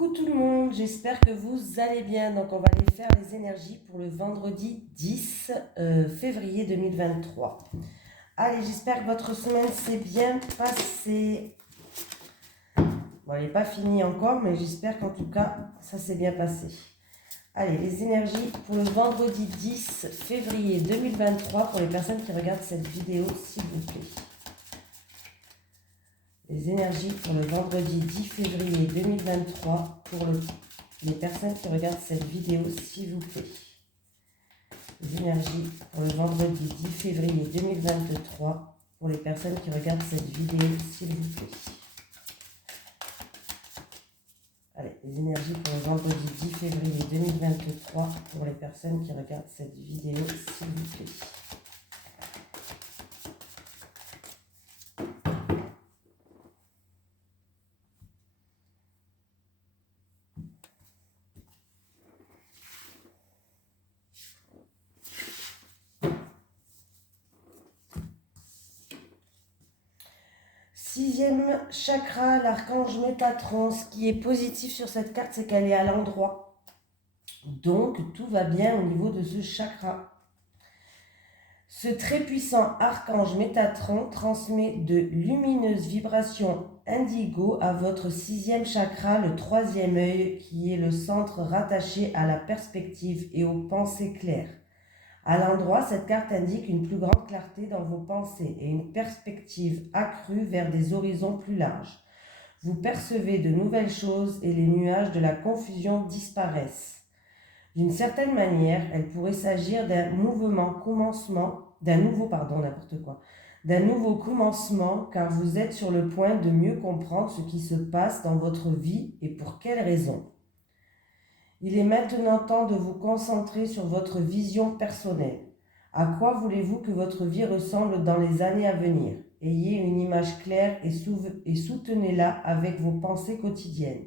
Coucou tout le monde, j'espère que vous allez bien. Donc on va aller faire les énergies pour le vendredi 10 février 2023. Allez, j'espère que votre semaine s'est bien passée. Bon, elle n'est pas finie encore, mais j'espère qu'en tout cas, ça s'est bien passé. Allez, les énergies pour le vendredi 10 février 2023 pour les personnes qui regardent cette vidéo, s'il vous plaît. Les énergies pour le vendredi 10 février 2023 pour les personnes qui regardent cette vidéo, s'il vous plaît. Les énergies pour le vendredi 10 février 2023 pour les personnes qui regardent cette vidéo, s'il vous plaît. Allez, les énergies pour le vendredi 10 février 2023 pour les personnes qui regardent cette vidéo, s'il vous plaît. Sixième chakra, l'archange Métatron. Ce qui est positif sur cette carte, c'est qu'elle est à l'endroit. Donc, tout va bien au niveau de ce chakra. Ce très puissant archange Métatron transmet de lumineuses vibrations indigo à votre sixième chakra, le troisième œil, qui est le centre rattaché à la perspective et aux pensées claires. À l'endroit, cette carte indique une plus grande clarté dans vos pensées et une perspective accrue vers des horizons plus larges. Vous percevez de nouvelles choses et les nuages de la confusion disparaissent. D'une certaine manière, elle pourrait s'agir d'un nouveau commencement, car vous êtes sur le point de mieux comprendre ce qui se passe dans votre vie et pour quelles raisons. Il est maintenant temps de vous concentrer sur votre vision personnelle. À quoi voulez-vous que votre vie ressemble dans les années à venir? Ayez une image claire et soutenez-la avec vos pensées quotidiennes.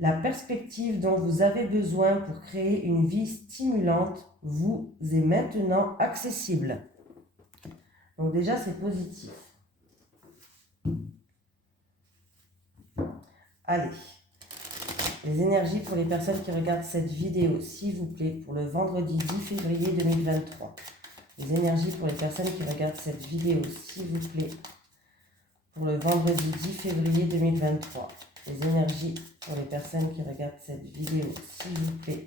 La perspective dont vous avez besoin pour créer une vie stimulante vous est maintenant accessible. Donc déjà, c'est positif. Allez. Les énergies pour les personnes qui regardent cette vidéo, s'il vous plaît, pour le vendredi 10 février 2023. Les énergies pour les personnes qui regardent cette vidéo, s'il vous plaît, pour le vendredi 10 février 2023. Les énergies pour les personnes qui regardent cette vidéo, s'il vous plaît,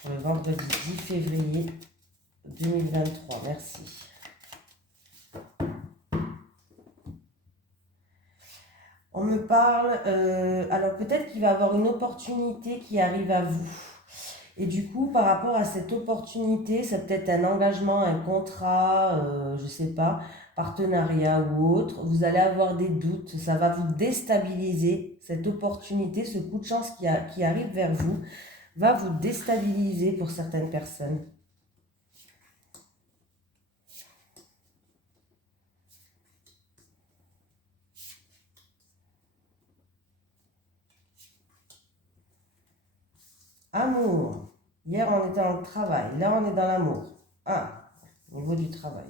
pour le vendredi 10 février 2023. Merci. On me parle, alors peut-être qu'il va y avoir une opportunité qui arrive à vous. Et du coup, par rapport à cette opportunité, c'est peut-être un engagement, un contrat, je ne sais pas, partenariat ou autre. Vous allez avoir des doutes, ça va vous déstabiliser. Cette opportunité, ce coup de chance qui arrive vers vous, va vous déstabiliser pour certaines personnes. Amour. Hier, on était dans le travail. Là, on est dans l'amour. Ah, au niveau du travail.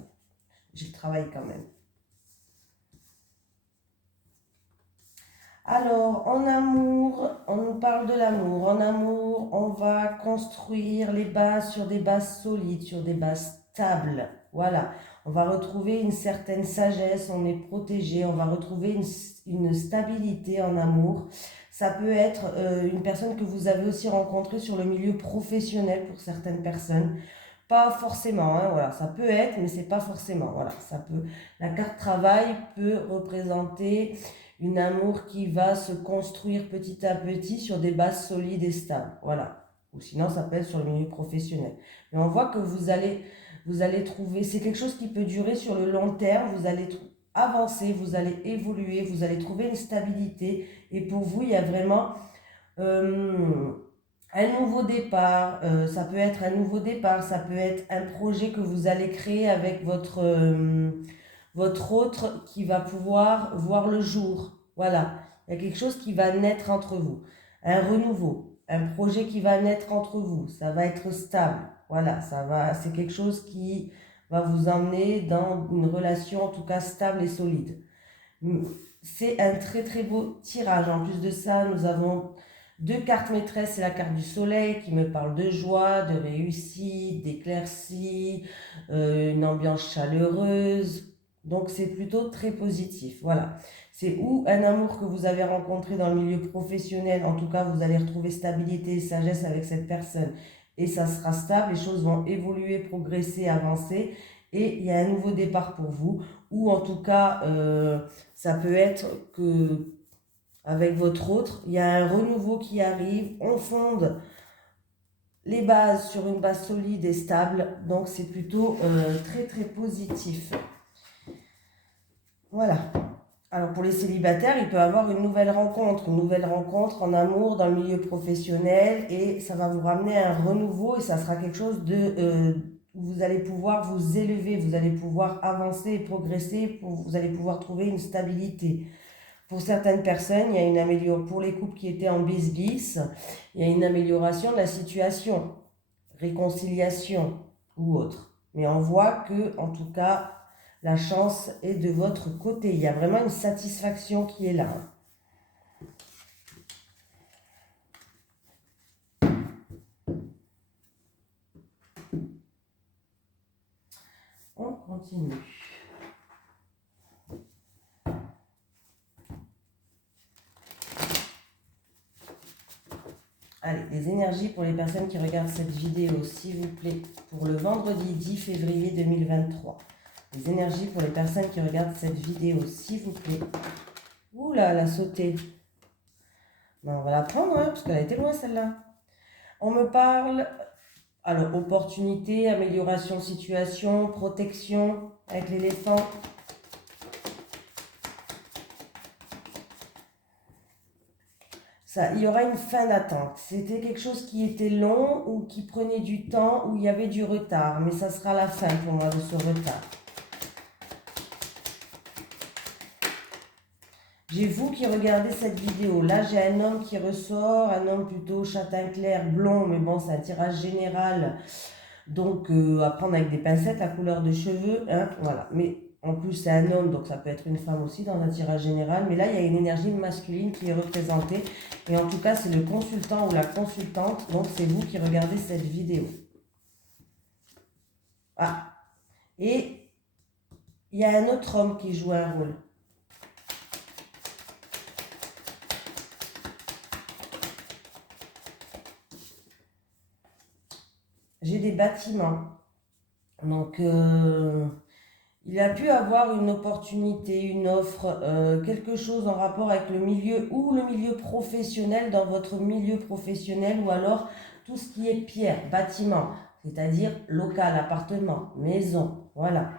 J'ai le travail quand même. Alors, en amour, on nous parle de l'amour. En amour, on va construire les bases sur des bases solides, sur des bases stables. Voilà. On va retrouver une certaine sagesse, on est protégé, on va retrouver une stabilité en amour. Ça peut être une personne que vous avez aussi rencontrée sur le milieu professionnel pour certaines personnes. Pas forcément, hein, voilà, ça peut être, mais c'est pas forcément. Voilà, ça peut. La carte travail peut représenter une amour qui va se construire petit à petit sur des bases solides et stables. Voilà. Ou sinon, ça peut être sur le milieu professionnel. Mais on voit que vous allez trouver, c'est quelque chose qui peut durer sur le long terme. Vous allez avancer, vous allez évoluer, vous allez trouver une stabilité. Et pour vous, il y a vraiment un nouveau départ. Ça peut être un nouveau départ, ça peut être un projet que vous allez créer avec votre autre qui va pouvoir voir le jour. Voilà, il y a quelque chose qui va naître entre vous. Un renouveau, un projet qui va naître entre vous. Ça va être stable. Voilà, c'est quelque chose qui va vous emmener dans une relation en tout cas stable et solide. C'est un très très beau tirage. En plus de ça, nous avons Deux cartes maîtresses, c'est la carte du soleil qui me parle de joie, de réussite, d'éclaircie, une ambiance chaleureuse. Donc c'est plutôt très positif. Voilà. C'est ou un amour que vous avez rencontré dans le milieu professionnel. En tout cas, vous allez retrouver stabilité et sagesse avec cette personne. Et ça sera stable, les choses vont évoluer, progresser, avancer. Et il y a un nouveau départ pour vous. Ou en tout cas, ça peut être que avec votre autre, il y a un renouveau qui arrive, on fonde les bases sur une base solide et stable, donc c'est plutôt très très positif. Voilà. Alors pour les célibataires, il peut y avoir une nouvelle rencontre en amour, dans le milieu professionnel, et ça va vous ramener à un renouveau, et ça sera quelque chose où vous allez pouvoir vous élever, vous allez pouvoir avancer et progresser, vous allez pouvoir trouver une stabilité. Pour certaines personnes, il y a une amélioration. Pour les couples qui étaient en bis-bis, il y a une amélioration de la situation, réconciliation ou autre. Mais on voit que, en tout cas, la chance est de votre côté. Il y a vraiment une satisfaction qui est là. On continue. Allez, des énergies pour les personnes qui regardent cette vidéo, s'il vous plaît, pour le vendredi 10 février 2023. Les énergies pour les personnes qui regardent cette vidéo, s'il vous plaît. Ouh là, elle a sauté. Ben, on va la prendre, hein, parce qu'elle a été loin celle-là. On me parle, alors, opportunité, amélioration de situation, protection avec l'éléphant. Ça, il y aura une fin d'attente. C'était quelque chose qui était long ou qui prenait du temps, où il y avait du retard. Mais ça sera la fin pour moi de ce retard. J'ai vous qui regardez cette vidéo. Là, j'ai un homme qui ressort, un homme plutôt châtain clair, blond, mais bon, c'est un tirage général. Donc, à prendre avec des pincettes à couleur de cheveux. Hein, voilà. Mais en plus, c'est un homme, donc ça peut être une femme aussi dans un tirage général. Mais là, il y a une énergie masculine qui est représentée. Et en tout cas, c'est le consultant ou la consultante. Donc, c'est vous qui regardez cette vidéo. Ah. Et il y a un autre homme qui joue un rôle. J'ai des bâtiments. Donc, il a pu avoir une opportunité, une offre, quelque chose en rapport avec le milieu ou le milieu professionnel, dans votre milieu professionnel, ou alors tout ce qui est pierre, bâtiment, c'est-à-dire local, appartement, maison, voilà.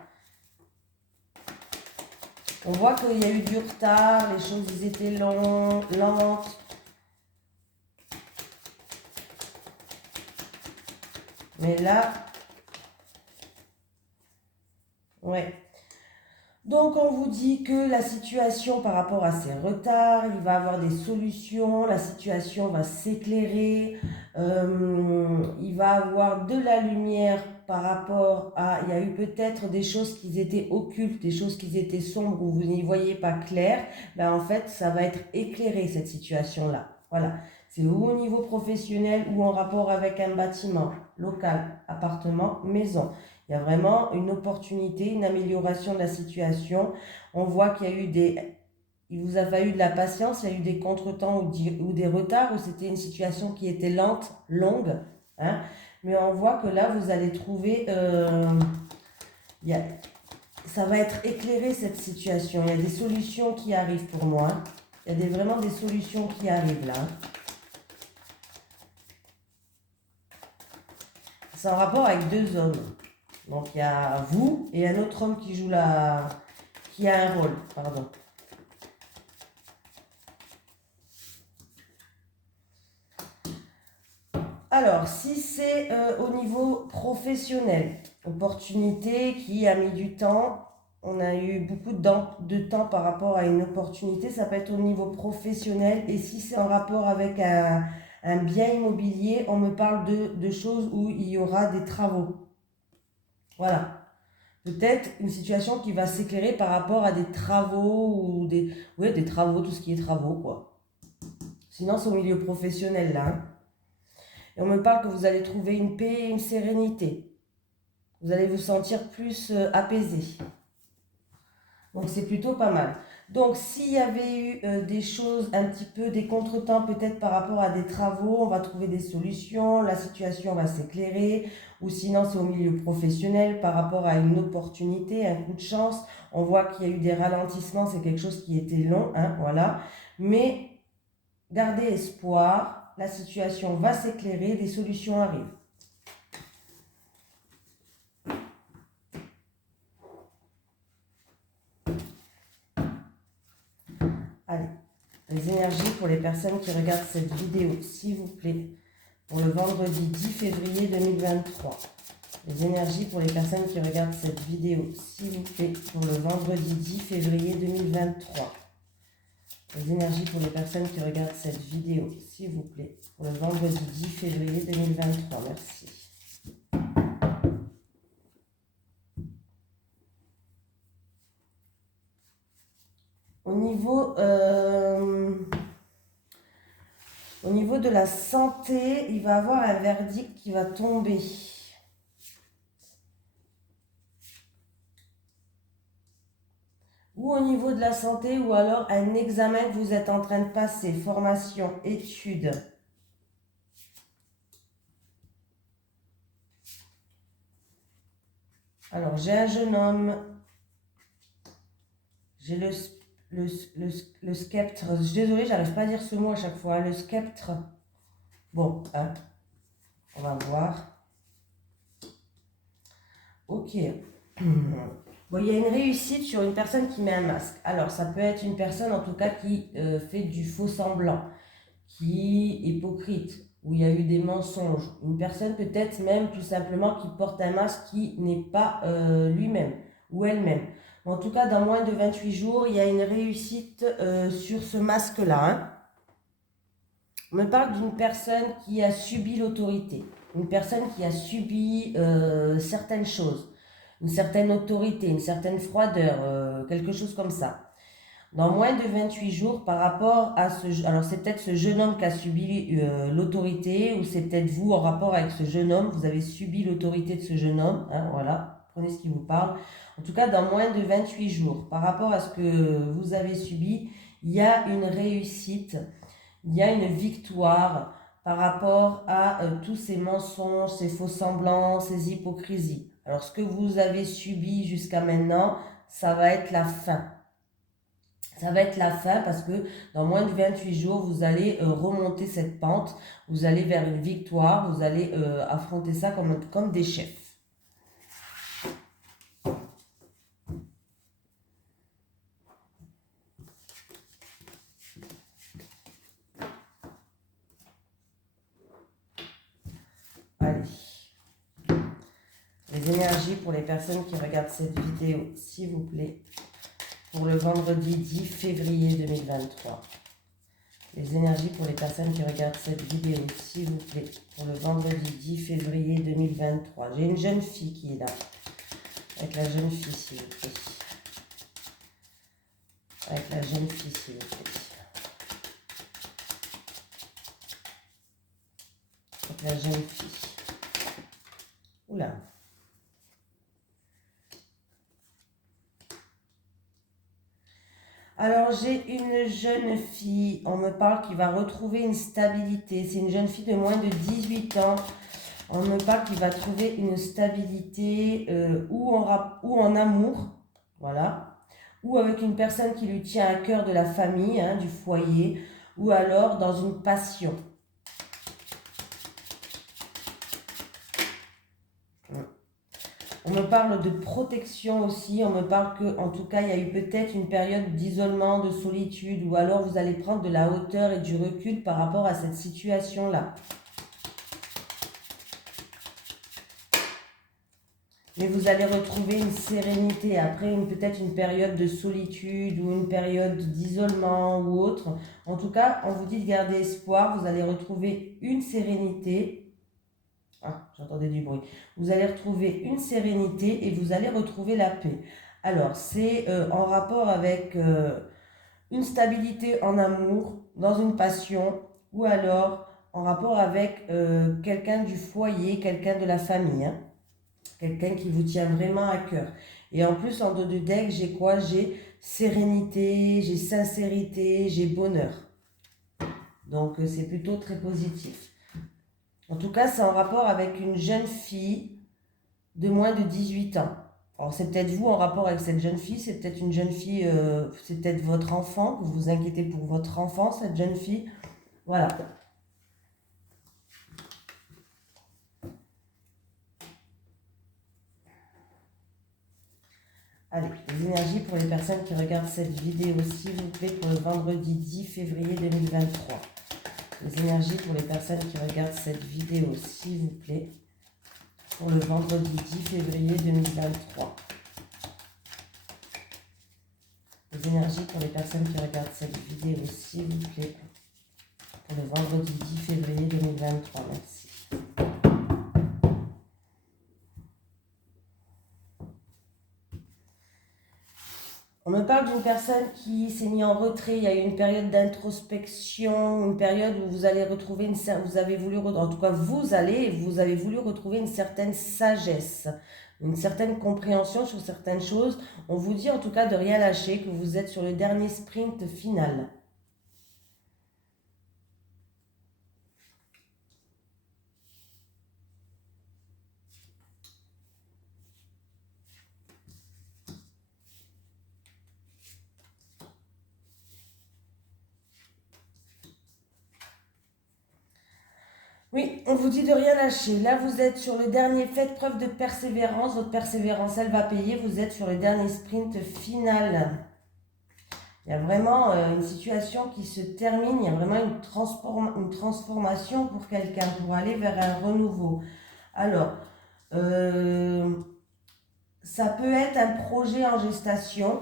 On voit qu'il y a eu du retard, les choses étaient lentes. Mais là, ouais. Donc on vous dit que la situation par rapport à ces retards, il va avoir des solutions, la situation va s'éclairer, il va avoir de la lumière par rapport à, il y a eu peut-être des choses qui étaient occultes, des choses qui étaient sombres où vous n'y voyez pas clair, ben en fait ça va être éclairé cette situation-là. Voilà, c'est ou au niveau professionnel ou en rapport avec un bâtiment, local, appartement, maison. Il y a vraiment une opportunité, une amélioration de la situation. On voit qu'il y a eu il vous a fallu de la patience, il y a eu des contretemps ou des retards, où c'était une situation qui était lente, longue. Hein, mais on voit que là, vous allez trouver, ça va être éclairé cette situation. Il y a des solutions qui arrivent pour moi. Il y a vraiment des solutions qui arrivent là. C'est en rapport avec deux hommes. Donc il y a vous et un autre homme qui joue qui a un rôle, pardon. Alors, si c'est au niveau professionnel, opportunité qui a mis du temps, on a eu beaucoup de temps par rapport à une opportunité, ça peut être au niveau professionnel. Et si c'est en rapport avec un bien immobilier, on me parle de choses où il y aura des travaux. Voilà. Peut-être une situation qui va s'éclairer par rapport à des travaux ou des travaux, tout ce qui est travaux, quoi. Sinon, c'est au milieu professionnel, là. Hein. Et on me parle que vous allez trouver une paix et une sérénité. Vous allez vous sentir plus apaisé. Donc, c'est plutôt pas mal. Donc, s'il y avait eu des choses, un petit peu, des contretemps peut-être par rapport à des travaux, on va trouver des solutions, la situation va s'éclairer, ou sinon c'est au milieu professionnel par rapport à une opportunité, un coup de chance. On voit qu'il y a eu des ralentissements, c'est quelque chose qui était long, hein, voilà. Mais gardez espoir, la situation va s'éclairer, des solutions arrivent. Allez, les énergies pour les personnes qui regardent cette vidéo, s'il vous plaît, pour le vendredi 10 février 2023. Les énergies pour les personnes qui regardent cette vidéo, s'il vous plaît, pour le vendredi 10 février 2023. Les énergies pour les personnes qui regardent cette vidéo, s'il vous plaît, pour le vendredi 10 février 2023. Merci. Au niveau de la santé, il va y avoir un verdict qui va tomber. Ou au niveau de la santé, ou alors un examen que vous êtes en train de passer, formation, études. Alors, j'ai un jeune homme, j'ai le sceptre. Je suis désolée, j'arrive pas à dire ce mot à chaque fois. Le sceptre. Bon, hein, on va voir. Ok. Bon, il y a une réussite sur une personne qui met un masque. Alors, ça peut être une personne, en tout cas, qui fait du faux semblant, qui est hypocrite, où il y a eu des mensonges. Une personne, peut-être même, tout simplement, qui porte un masque qui n'est pas lui-même ou elle-même. En tout cas, dans moins de 28 jours, il y a une réussite sur ce masque-là. Hein. On me parle d'une personne qui a subi l'autorité. Une personne qui a subi certaines choses. Une certaine autorité, une certaine froideur, quelque chose comme ça. Dans moins de 28 jours, par rapport à ce... Alors, c'est peut-être ce jeune homme qui a subi l'autorité, ou c'est peut-être vous en rapport avec ce jeune homme, vous avez subi l'autorité de ce jeune homme, hein, voilà, prenez ce qui vous parle. En tout cas, dans moins de 28 jours, par rapport à ce que vous avez subi, il y a une réussite, il y a une victoire par rapport à tous ces mensonges, ces faux semblants, ces hypocrisies. Alors, ce que vous avez subi jusqu'à maintenant, ça va être la fin. Ça va être la fin parce que dans moins de 28 jours, vous allez remonter cette pente, vous allez vers une victoire, vous allez affronter ça comme des chefs. Allez. Les énergies pour les personnes qui regardent cette vidéo, s'il vous plaît, pour le vendredi 10 février 2023. Les énergies pour les personnes qui regardent cette vidéo, s'il vous plaît, pour le vendredi 10 février 2023. J'ai une jeune fille qui est là. Avec la jeune fille, s'il vous plaît. Avec la jeune fille, s'il vous plaît. Avec la jeune fille. Oula. Alors, j'ai une jeune fille, on me parle qu'il va retrouver une stabilité. C'est une jeune fille de moins de 18 ans. On me parle qu'il va trouver une stabilité ou en amour, voilà, ou avec une personne qui lui tient à cœur de la famille, hein, du foyer, ou alors dans une passion. On me parle de protection aussi, on me parle que, en tout cas, il y a eu peut-être une période d'isolement, de solitude, ou alors vous allez prendre de la hauteur et du recul par rapport à cette situation-là. Mais vous allez retrouver une sérénité après peut-être une période de solitude ou une période d'isolement ou autre. En tout cas, on vous dit de garder espoir, vous allez retrouver une sérénité. Ah, j'entendais du bruit. Vous allez retrouver une sérénité et vous allez retrouver la paix. Alors, c'est en rapport avec une stabilité en amour, dans une passion, ou alors en rapport avec quelqu'un du foyer, quelqu'un de la famille, hein. Quelqu'un qui vous tient vraiment à cœur. Et en plus, en dos du deck, j'ai quoi? J'ai sérénité, j'ai sincérité, j'ai bonheur. Donc, c'est plutôt très positif. En tout cas, c'est en rapport avec une jeune fille de moins de 18 ans. Alors, c'est peut-être vous en rapport avec cette jeune fille, c'est peut-être une jeune fille, c'est peut-être votre enfant, que vous vous inquiétez pour votre enfant, cette jeune fille. Voilà. Allez, les énergies pour les personnes qui regardent cette vidéo, s'il vous plaît, pour le vendredi 10 février 2023. Les énergies pour les personnes qui regardent cette vidéo, s'il vous plaît, pour le vendredi 10 février 2023. Les énergies pour les personnes qui regardent cette vidéo, s'il vous plaît, pour le vendredi 10 février 2023. Merci. On me parle d'une personne qui s'est mise en retrait. Il y a eu une période d'introspection, une période où vous allez retrouver vous avez voulu, en tout cas vous avez voulu retrouver une certaine sagesse, une certaine compréhension sur certaines choses. On vous dit en tout cas de rien lâcher, que vous êtes sur le dernier sprint final. Oui, on vous dit de rien lâcher. Là, vous êtes sur le dernier. Faites preuve de persévérance. Votre persévérance, elle va payer. Vous êtes sur le dernier sprint final. Il y a vraiment une situation qui se termine. Il y a vraiment une transformation pour quelqu'un, pour aller vers un renouveau. Alors, ça peut être un projet en gestation.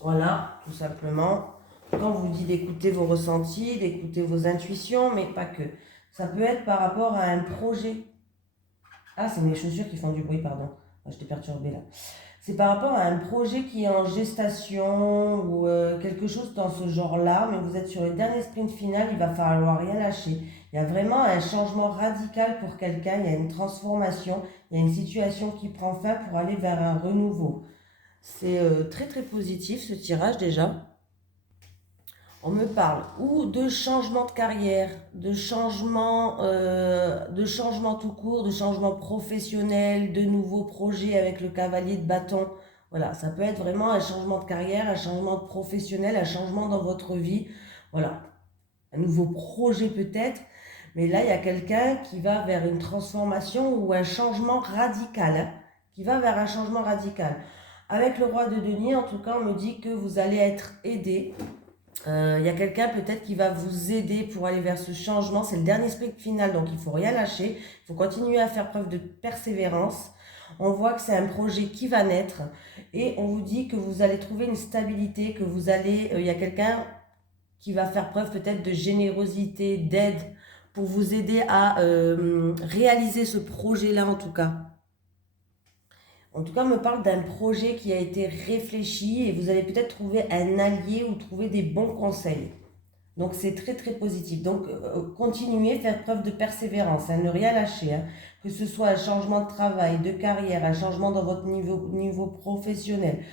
Voilà, tout simplement. Quand on vous dit d'écouter vos ressentis, d'écouter vos intuitions, mais pas que. Ça peut être par rapport à un projet. Ah, c'est mes chaussures qui font du bruit, pardon. Ah, je t'ai perturbée là. C'est par rapport à un projet qui est en gestation ou quelque chose dans ce genre-là, mais vous êtes sur le dernier sprint final, il va falloir rien lâcher. Il y a vraiment un changement radical pour quelqu'un, il y a une transformation, il y a une situation qui prend fin pour aller vers un renouveau. C'est très très positif ce tirage déjà. On me parle ou de changement de carrière, de changement tout court, de changement professionnel, de nouveaux projets avec le cavalier de bâton. Voilà, ça peut être vraiment un changement de carrière, un changement professionnel, un changement dans votre vie. Voilà, un nouveau projet peut-être. Mais là, il y a quelqu'un qui va vers une transformation ou un changement radical, hein, qui va vers un changement radical. Avec le roi de denier, en tout cas, on me dit que vous allez être aidé. Il y a quelqu'un peut-être qui va vous aider pour aller vers ce changement. C'est le dernier sprint final, donc il ne faut rien lâcher. Il faut continuer à faire preuve de persévérance. On voit que c'est un projet qui va naître et on vous dit que vous allez trouver une stabilité, que vous allez... il y a quelqu'un qui va faire preuve peut-être de générosité, d'aide pour vous aider à réaliser ce projet-là en tout cas. En tout cas, on me parle d'un projet qui a été réfléchi et vous allez peut-être trouver un allié ou trouver des bons conseils. Donc, c'est très, très positif. Donc, continuez, faire preuve de persévérance, hein, ne rien lâcher. Hein. Que ce soit un changement de travail, de carrière, un changement dans votre niveau professionnel,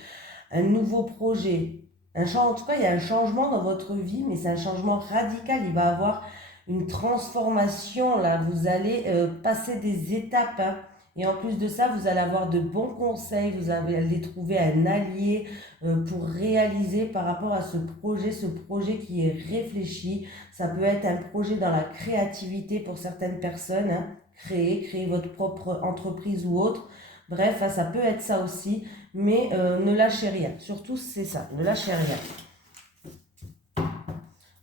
un nouveau projet. En tout cas, il y a un changement dans votre vie, mais c'est un changement radical. Il va y avoir une transformation, là. Vous allez passer des étapes, hein. Et en plus de ça, vous allez avoir de bons conseils, vous allez trouver un allié pour réaliser par rapport à ce projet qui est réfléchi. Ça peut être un projet dans la créativité pour certaines personnes, hein. Créer votre propre entreprise ou autre. Bref, hein, ça peut être ça aussi, mais ne lâchez rien. Surtout, c'est ça, ne lâchez rien.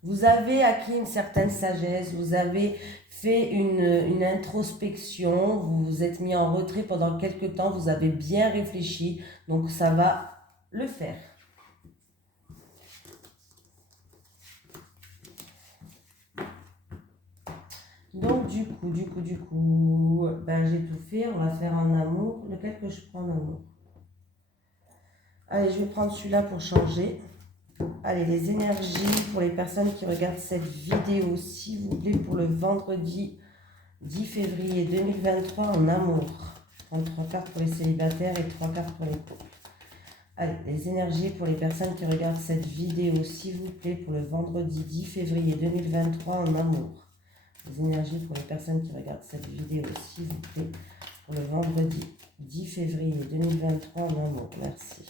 Vous avez acquis une certaine sagesse, vous avez fait une introspection, vous vous êtes mis en retrait pendant quelques temps, vous avez bien réfléchi, donc ça va le faire. Donc du coup, ben, j'ai tout fait, on va faire en amour. Lequel que je prends en amour? Allez, je vais prendre celui-là pour changer. Allez, les énergies pour les personnes qui regardent cette vidéo, s'il vous plaît, pour le vendredi 10 février 2023 en amour. 33 cartes pour les célibataires et 3 cartes pour les couples. Allez, les énergies pour les personnes qui regardent cette vidéo, s'il vous plaît, pour le vendredi 10 février 2023 en amour. Les énergies pour les personnes qui regardent cette vidéo, s'il vous plaît, pour le vendredi 10 février 2023 en amour. Merci.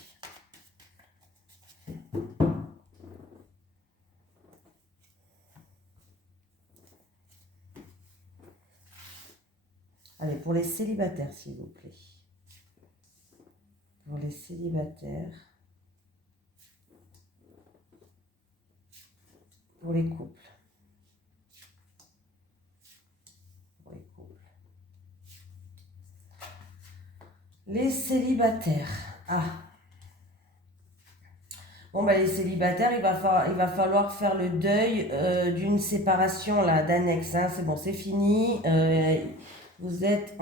Allez, pour les célibataires, s'il vous plaît. Pour les célibataires. Pour les couples. Pour les couples. Les célibataires. Ah. Bon, ben, les célibataires, il va falloir faire le deuil d'une séparation, là, d'annexe. Hein. C'est bon, c'est fini. Vous êtes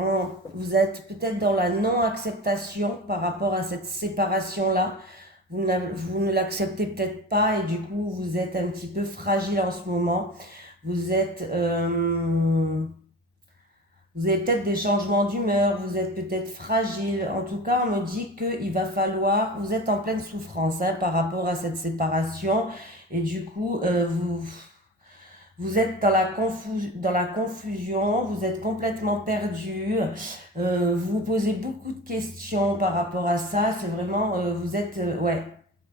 peut-être dans la non-acceptation par rapport à cette séparation-là. Vous ne l'acceptez peut-être pas et du coup, vous êtes un petit peu fragile en ce moment. Vous avez peut-être des changements d'humeur, vous êtes peut-être fragile. En tout cas, on me dit qu'il va falloir... Vous êtes en pleine souffrance hein, par rapport à cette séparation et du coup, vous êtes dans la confusion, vous êtes complètement perdu, vous vous posez beaucoup de questions par rapport à ça, c'est vraiment, vous êtes, ouais,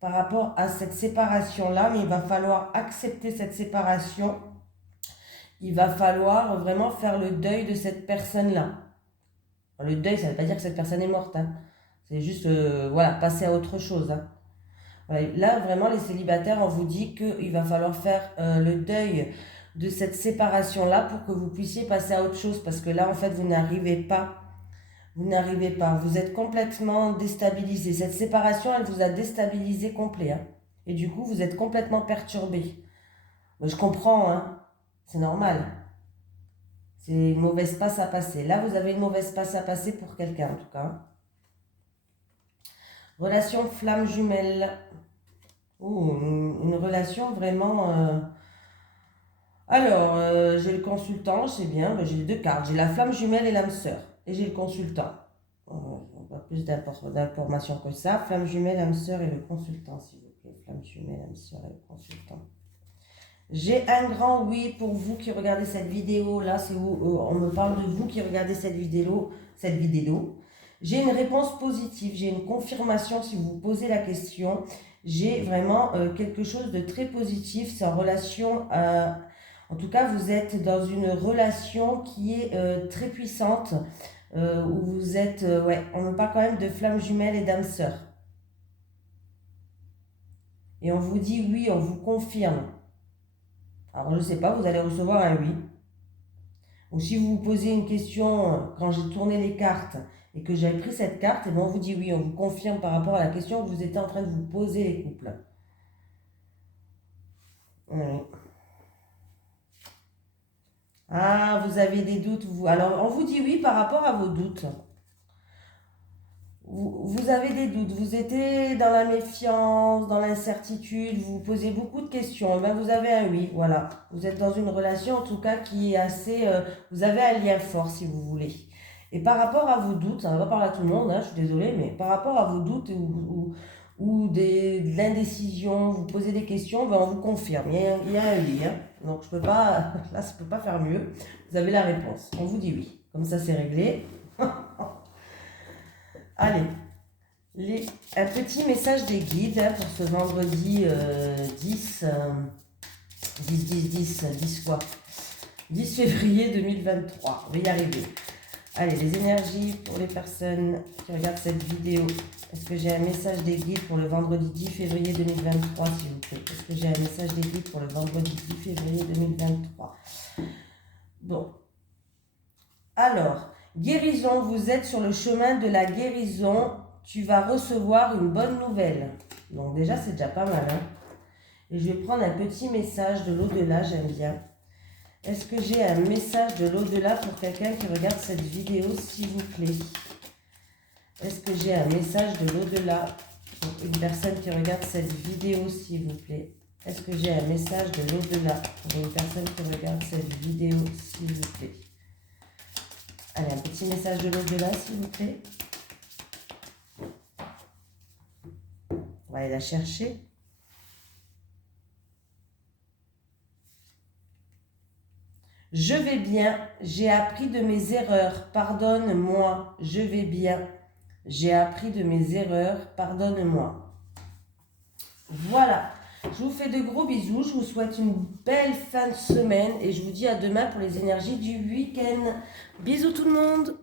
par rapport à cette séparation-là, mais il va falloir accepter cette séparation, il va falloir vraiment faire le deuil de cette personne-là. Le deuil, ça ne veut pas dire que cette personne est morte, hein. C'est juste, voilà, passer à autre chose, hein. Voilà. Là, vraiment, les célibataires, on vous dit qu'il va falloir faire le deuil de cette séparation-là pour que vous puissiez passer à autre chose. Parce que là, en fait, vous n'arrivez pas. Vous n'arrivez pas. Vous êtes complètement déstabilisé. Cette séparation, elle vous a déstabilisé complet. Hein. Et du coup, vous êtes complètement perturbé. Mais je comprends, hein. C'est normal. C'est une mauvaise passe à passer. Là, vous avez une mauvaise passe à passer pour quelqu'un, en tout cas. Relation flamme jumelle. Oh, une relation vraiment... Alors, j'ai le consultant, c'est bien, j'ai les deux cartes. J'ai la flamme jumelle et l'âme sœur. Et j'ai le consultant. Pas plus d'informations que ça. Flamme jumelle, âme sœur et le consultant, s'il vous plaît. Flamme jumelle, âme sœur et le consultant. J'ai un grand oui pour vous qui regardez cette vidéo. Là, c'est où on me parle de vous qui regardez cette vidéo. J'ai une réponse positive, j'ai une confirmation si vous vous posez la question. J'ai vraiment quelque chose de très positif. C'est en relation... en tout cas, vous êtes dans une relation qui est très puissante, où vous êtes, ouais, on me parle quand même de flamme jumelle et d'âme sœur. Et on vous dit oui, on vous confirme. Alors, je ne sais pas, vous allez recevoir un oui. Ou si vous vous posez une question, quand j'ai tourné les cartes et que j'avais pris cette carte, et bien on vous dit oui, on vous confirme par rapport à la question que vous étiez en train de vous poser, les couples. Oui. Ah, vous avez des doutes, vous. Alors, on vous dit oui par rapport à vos doutes. Vous avez des doutes, vous étiez dans la méfiance, dans l'incertitude, vous vous posez beaucoup de questions. Ben, vous avez un oui, voilà. Vous êtes dans une relation, en tout cas, qui est assez... vous avez un lien fort, si vous voulez. Et par rapport à vos doutes, ça ne va pas parler à tout le monde, hein, je suis désolée, mais par rapport à vos doutes ou de l'indécision, vous posez des questions, ben, on vous confirme. Il y a un oui, hein. Donc, je peux pas... Là, ça ne peut pas faire mieux. Vous avez la réponse. On vous dit oui. Comme ça, c'est réglé. Allez, un petit message des guides hein, pour ce vendredi 10 quoi 10 février 2023. On va y arriver. Allez, les énergies pour les personnes qui regardent cette vidéo. Est-ce que j'ai un message des guides pour le vendredi 10 février 2023, s'il vous plaît? Est-ce que j'ai un message des guides pour le vendredi 10 février 2023? Bon. Alors... Guérison, vous êtes sur le chemin de la guérison, tu vas recevoir une bonne nouvelle. Donc déjà, c'est déjà pas mal. Hein. Et je vais prendre un petit message de l'au-delà, j'aime bien. Est-ce que j'ai un message de l'au-delà pour quelqu'un qui regarde cette vidéo, s'il vous plaît? Est-ce que j'ai un message de l'au-delà Pour une personne qui regarde cette vidéo, s'il vous plaît. Est-ce que j'ai un message de l'au-delà pour une personne qui regarde cette vidéo, s'il vous plaît? Allez, un petit message de l'au-delà, s'il vous plaît. On va aller la chercher. Je vais bien, j'ai appris de mes erreurs, pardonne-moi. Je vais bien, j'ai appris de mes erreurs, pardonne-moi. Voilà, je vous fais de gros bisous, je vous souhaite une belle fin de semaine et je vous dis à demain pour les énergies du week-end. Bisous tout le monde!